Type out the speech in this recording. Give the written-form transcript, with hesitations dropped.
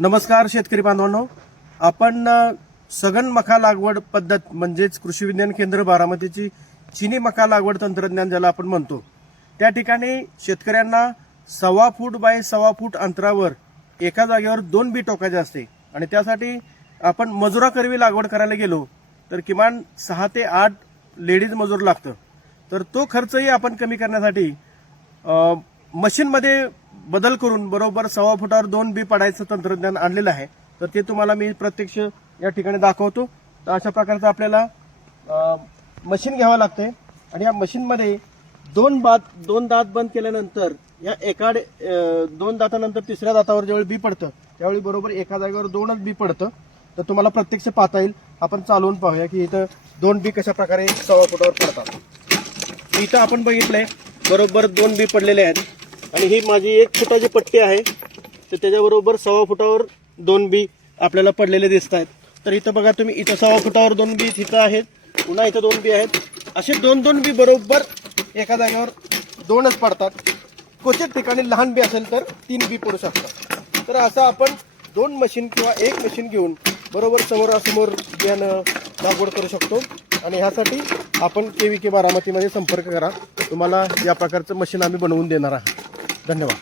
नमस्कार शेतकरी बांधवांनो, आपण सघन मका लागवड पद्धत म्हणजेच कृषी विज्ञान केंद्र बारामतीची चिनी मका लागवड तंत्रज्ञान ज्याला आपण म्हणतो, त्या ठिकाणी शेतकऱ्यांना 1.25 फूट बाय 1.25 फूट अंतरावर एका जागेवर 2 बी टोकायचे असते आणि त्यासाठी आपण मजुराकरवी लागवड करायला गेलो तर किमान 6 ते 8 लेडीज मजूर लागतं. तर तो खर्चही आपण कमी करण्यासाठी मशीनमध्ये बदल करून बरोबर 1.25 फुटावर 2 बी पडायचं तंत्रज्ञान आणलेलं आहे. तर ते तुम्हाला मी प्रत्यक्ष या ठिकाणी दाखवतो. तर अशा प्रकारचं आपल्याला मशीन घ्यावं लागतंय आणि या मशीनमध्ये दोन दात बंद केल्यानंतर या एका 2 दातानंतर तिसऱ्या दातावर ज्यावेळी बी पडतं त्यावेळी बरोबर एका जागेवर 2च बी पडतं. तर तुम्हाला प्रत्यक्ष पाहता येईल. आपण चालवून पाहूया की इथं 2 बी कशा प्रकारे 1.25 फुटावर पडतात. इथं आपण बघितलंय बरोबर 2 बी पडलेले आहेत आणि ही माझी 1 फुटाची पट्टी आहे. तर त्याच्याबरोबर 1.25 फुटावर 2 बी आपल्याला पडलेले दिसत आहेत. तर इथं बघा तुम्ही, इथं 1.25 फुटावर 2 बी इथं आहेत, पुन्हा इथं 2 बी आहेत. असे 2 बी बरोबर एका जागेवर 2च पडतात. क्वचित ठिकाणी लहान बी असेल तर 3 बी पडू शकतात. तर असं आपण 2 मशीन किंवा 1 मशीन घेऊन बरोबर समोरासमोर बियाणं लागवड करू शकतो. आणि ह्यासाठी आपण KVK बारामतीमध्ये संपर्क करा. तुम्हाला या प्रकारचं मशीन आम्ही बनवून देणार आहोत. धन्यवाद.